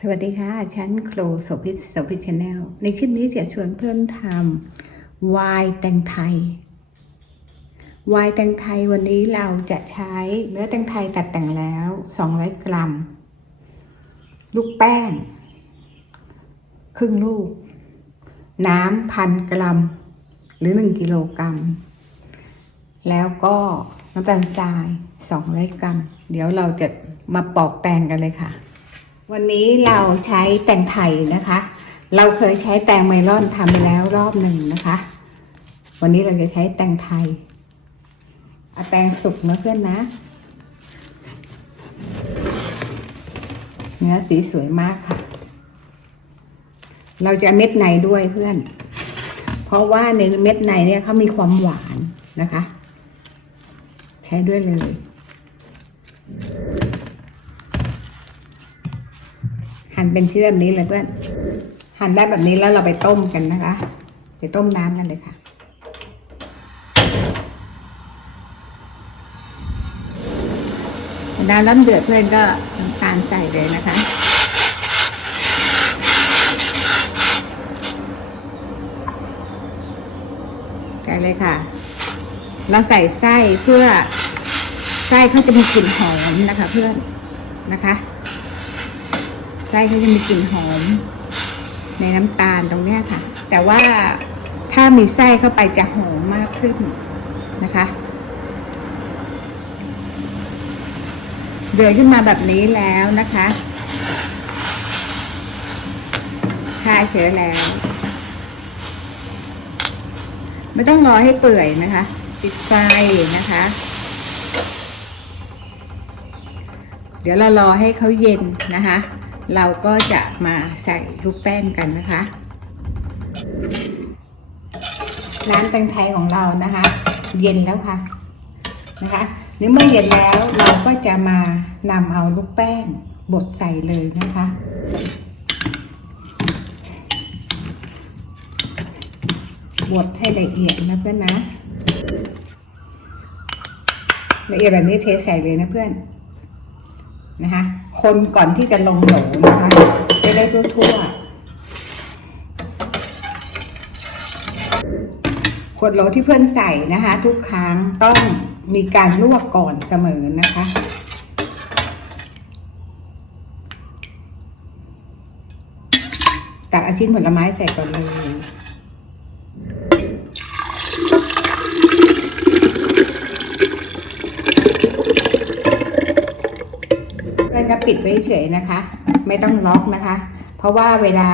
สวัสดีค่ะ ฉันโครโสภิตโสภิชาแนล ในคลิปนี้จะชวนเพื่อนทำวายแตงไทยวายแตงไทยวันนี้เราจะใช้เนื้อแตงไทยตัดแต่งแล้ว 200 กรัม ลูกแป้ง ครึ่งลูก น้ำพันกรัม หรือ 1 กิโลกรัม แล้วก็น้ำตาลทราย 200 กรัม เดี๋ยวเราจะมาปอกแตงกันเลยค่ะ วันนี้เราใช้แตงไทยนะคะ เราเคยใช้แตงไมลอนทำไปแล้วรอบหนึ่งนะคะ วันนี้เราจะใช้แตงไทยเอาแตงสุกนะเพื่อนนะ เนื้อสีสวยมากค่ะ เราจะเม็ดในด้วยเพื่อน เพราะว่าในเม็ดในเนี่ยเขามีความหวานนะคะ ใช้ด้วยเลย หั่นเป็นชิ้นแบบนี้เลยเพื่อน หั่นได้แบบนี้แล้วเราไปต้มกันนะคะ ไปต้มน้ำกันเลยค่ะน้ำร้อนเดือดเพื่อนก็น้ำตาลใส่เลยนะคะใส่เลยค่ะ เราใส่ไส้เพื่อไส้เขาจะมีกลิ่นหอมนะคะ เพื่อนนะคะ ไส้เขาจะมีกลิ่นหอม ในน้ำตาลตรงเนี้ยค่ะ แต่ว่าถ้ามีไส้เข้าไปจะหอมมากขึ้นนะคะ เดือดขึ้นมาแบบนี้แล้วนะคะฆ่าเชื้อแล้ว ไม่ต้องรอให้เปื่อยนะคะ ปิดไฟนะคะ เดี๋ยวเรารอให้เขาเย็นนะคะ เราก็จะมาใส่ลูกแป้งกันนะคะ น้ำแตงไทยของเรานะคะ เย็นแล้วค่ะนะคะนี่เมื่อเย็นแล้วเราก็จะมานำเอาลูกแป้งบดใส่เลยนะคะ บดให้ละเอียดนะเพื่อนนะละเอียดแบบนี้เทใส่เลยนะเพื่อน นะคะ คนก่อนที่จะลงโหลนะคะจะได้ทั่วๆขวดโหลที่เพื่อนใส่นะคะ ทุกครั้งต้องมีการลวกก่อนเสมอนะคะตักอาชิ้นผลไม้ใส่ก่อนเลย เพื่อน ก็ปิดไว้เฉยนะคะ ไม่ต้องล็อกนะคะ เพราะว่าเวลา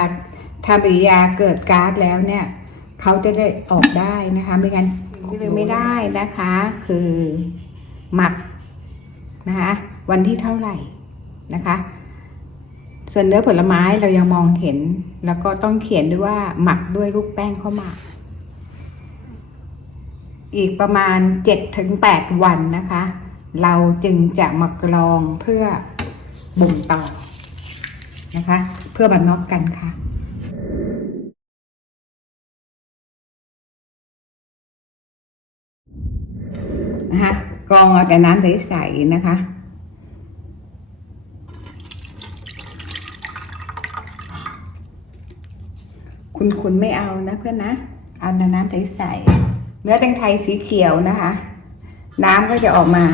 ทำปฏิกิริยาเกิดก๊าซแล้วเนี่ยเขาจะได้ออกได้นะคะไม่งั้นไม่ได้นะคะ คือหมักนะคะ วันที่เท่าไหร่นะคะ ส่วนเนื้อผลไม้เรายังมองเห็น แล้วก็ต้องเขียนด้วยว่าหมักด้วยลูกแป้งข้าวหมากอีกประมาณเจ็ดถึงแปดวันนะคะ เราจึงจะมากรองเพื่อ บ่มต่อนะคะ เพื่อบันนอกกันค่ะนะคะกรองเอาแต่น้ำใสๆนะคะคุณคุณไม่เอานะเพื่อนนะ เอาแต่น้ำใสๆเนื้อแตงไทยสีเขียวนะคะ น้ำก็จะออกมา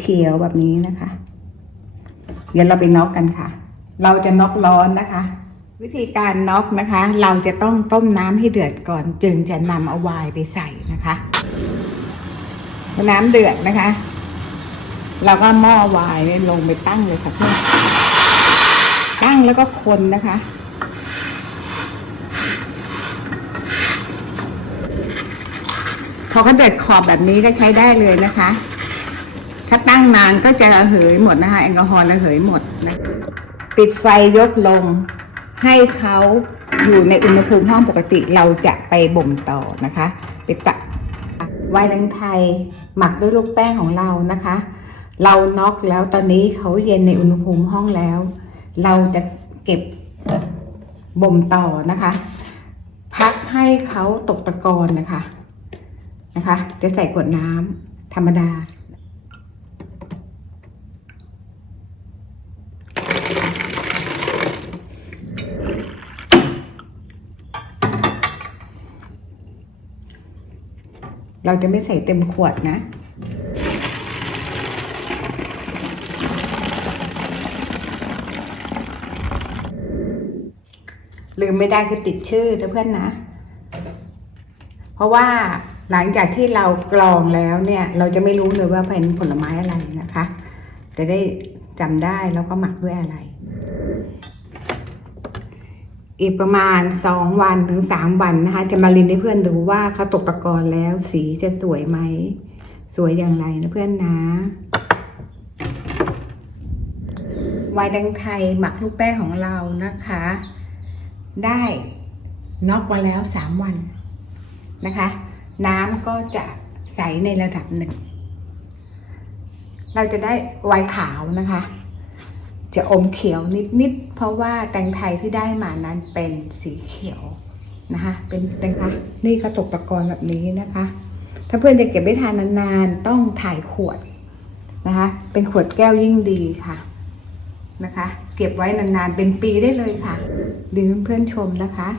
เขียวๆแบบนี้นะคะ เดี๋ยวเราไปน็อกกันค่ะ เราจะน็อกร้อนนะคะ วิธีการน็อกนะคะ เราจะต้องต้มน้ำให้เดือดก่อนจึงจะนำเอาไวน์ไปใส่นะคะพอน้ำเดือดนะคะ เราก็หม้อไวน์เนี่ยลงไปตั้งเลยค่ะเพื่อนตั้งแล้วก็คนนะคะพอเขาเดือดขอบแบบนี้ก็ใช้ได้เลยนะคะ ถ้าตั้งนานก็จะระเหยหมดนะคะแอลกอฮอล์ระเหยหมดนะปิดไฟยกลง ให้เขาอยู่ในอุณหภูมิห้องปกติเราจะไปบ่มต่อนะคะปิดตะไวน์แดงไทยหมักด้วยลูกแป้งของเรานะคะ เราน็อกแล้วตอนนี้เขาเย็นในอุณหภูมิห้องแล้ว เราจะเก็บบ่มต่อนะคะ พักให้เขาตกตะกอนนะคะนะคะ จะใส่ขวดน้ำธรรมดา เราจะไม่ใส่เต็มขวดนะ ลืมไม่ได้คือติดชื่อเพื่อนนะ เพราะว่าหลังจากที่เรากรองแล้วเนี่ย เราจะไม่รู้เลยว่าเป็นผลไม้อะไรนะคะ จะได้จำได้แล้วก็หมักด้วยอะไร อีกประมาณสองวันถึงสามวันนะคะ จะมาลินให้เพื่อนดูว่าเขาตกตะกอนแล้วสีจะสวยไหม สวยอย่างไรนะเพื่อนนะไวน์แดงไทยหมักลูกแป้งของเรานะคะ ได้น็อกมาแล้วสามวันนะคะ น้ำก็จะใสในระดับหนึ่ง เราจะได้ไวน์ขาวนะคะ จะอมเขียวนิดๆ เพราะว่าแตงไทยที่ได้มานั้นเป็นสีเขียวนะคะ เป็นนะคะนี่ก็ตกตะกอนแบบนี้นะคะ ถ้าเพื่อนจะเก็บไว้ทานนานๆ ต้องถ่ายขวดนะคะ เป็นขวดแก้วยิ่งดีค่ะนะคะ เก็บไว้นานๆ เป็นปีได้เลยค่ะดื่มเพื่อนชมนะคะ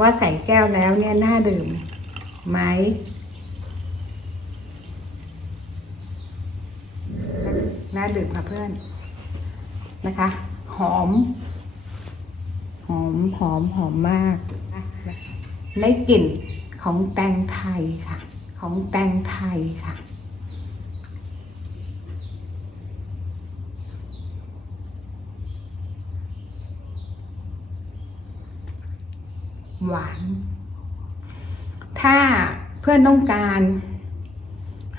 ว่าใส่แก้วแล้วเนี่ยน่าดื่มไหม น่าดื่มค่ะเพื่อนนะคะ หอม หอมหอมหอมมากได้กลิ่นของแตงไทยค่ะ ของแตงไทยค่ะ หวาน ถ้าเพื่อนต้องการ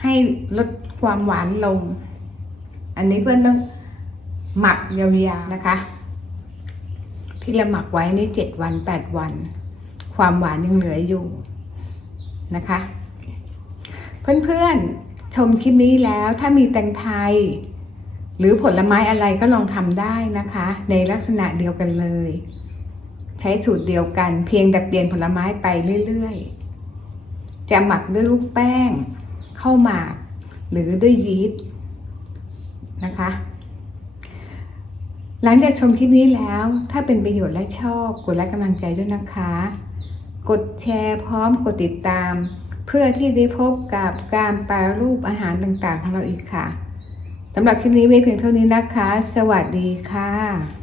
ให้ลดความหวานลง อันนี้เพื่อนต้องหมักยาวๆนะคะ ที่เราหมักไว้นี่เจ็ดวันแปดวัน ความหวานยังเหลืออยู่นะคะ เพื่อนๆชมคลิปนี้แล้วถ้ามีแตงไทย หรือผลไม้อะไรก็ลองทำได้นะคะ ในลักษณะเดียวกันเลย ใช้สูตรเดียวกัน เพียงแต่เปลี่ยนผลไม้ไปเรื่อยๆ จะหมักด้วยลูกแป้งข้าวหมาก หรือด้วยยีสต์ นะคะ หลังจากชมคลิปนี้แล้ว ถ้าเป็นประโยชน์และชอบกดไลค์กำลังใจด้วยนะคะ กดแชร์พร้อมกดติดตาม เพื่อที่ได้พบกับการแปรรูปอาหารต่างๆของเราอีกค่ะสำหรับคลิปนี้ไว้เพียงเท่านี้นะคะ สวัสดีค่ะ